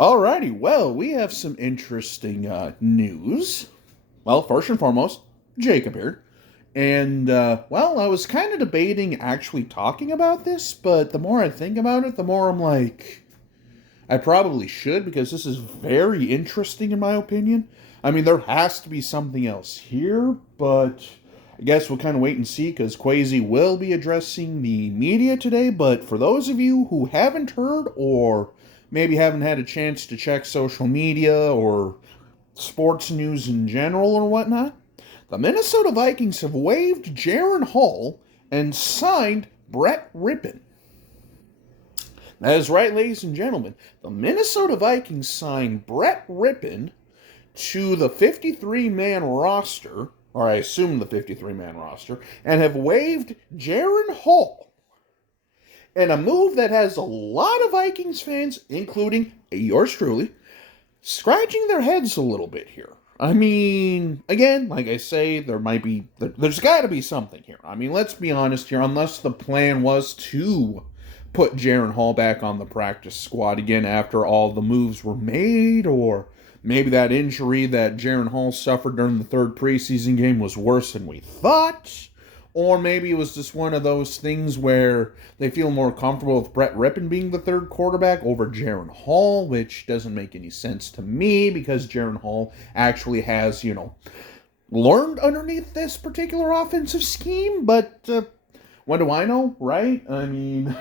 Alrighty, well, we have some interesting news. Well, first and foremost, Jacob here. And, I was kind of debating actually talking about this, but the more I think about it, the more I'm like, I probably should, because this is very interesting in my opinion. I mean, there has to be something else here, but I guess we'll kind of wait and see, because Quasi will be addressing the media today. But for those of you who haven't heard, or maybe haven't had a chance to check social media or sports news in general or whatnot, the Minnesota Vikings have waived Jaren Hall and signed Brett Rypien. That is right, ladies and gentlemen. The Minnesota Vikings signed Brett Rypien to the 53-man roster, or I assume the 53-man roster, and have waived Jaren Hall. And a move that has a lot of Vikings fans, including yours truly, scratching their heads a little bit here. I mean, again, like I say, there's got to be something here. I mean, let's be honest here, unless the plan was to put Jaren Hall back on the practice squad again after all the moves were made, or maybe that injury that Jaren Hall suffered during the third preseason game was worse than we thought, or maybe it was just one of those things where they feel more comfortable with Brett Rypien being the third quarterback over Jaren Hall, which doesn't make any sense to me because Jaren Hall actually has, learned underneath this particular offensive scheme. But what do I know, right? I mean,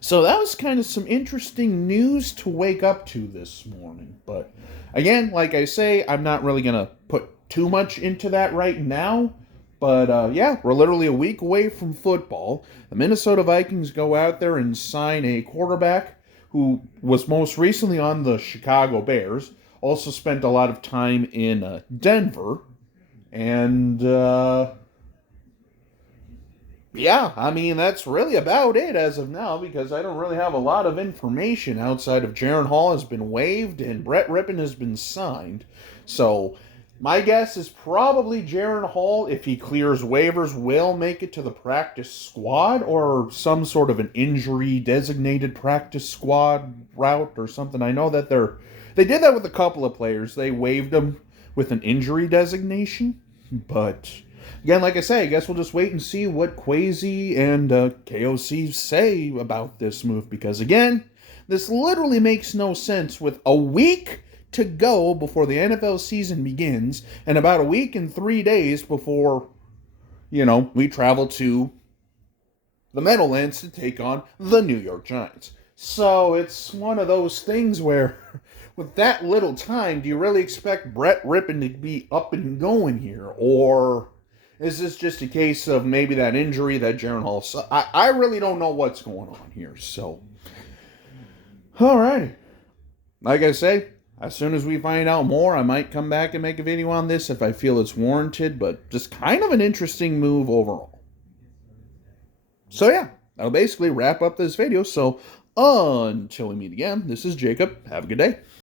so that was kind of some interesting news to wake up to this morning. But again, like I say, I'm not really going to put too much into that right now. But, we're literally a week away from football. The Minnesota Vikings go out there and sign a quarterback who was most recently on the Chicago Bears, also spent a lot of time in Denver, and, I mean, that's really about it as of now, because I don't really have a lot of information outside of Jaren Hall has been waived and Brett Rypien has been signed. So my guess is probably Jaren Hall, if he clears waivers, will make it to the practice squad or some sort of an injury-designated practice squad route or something. I know that they did that with a couple of players. They waived them with an injury designation. But again, like I say, I guess we'll just wait and see what Quasi and KOC say about this move. Because again, this literally makes no sense with a week to go before the NFL season begins, and about a week and 3 days before, we travel to the Meadowlands to take on the New York Giants. So it's one of those things where, with that little time, do you really expect Brett Rypien to be up and going here? Or is this just a case of maybe that injury that Jaren Hall saw? I really don't know what's going on here. So, alrighty. Like I say, as soon as we find out more, I might come back and make a video on this if I feel it's warranted, but just kind of an interesting move overall. So that'll basically wrap up this video. So until we meet again, this is Jacob. Have a good day.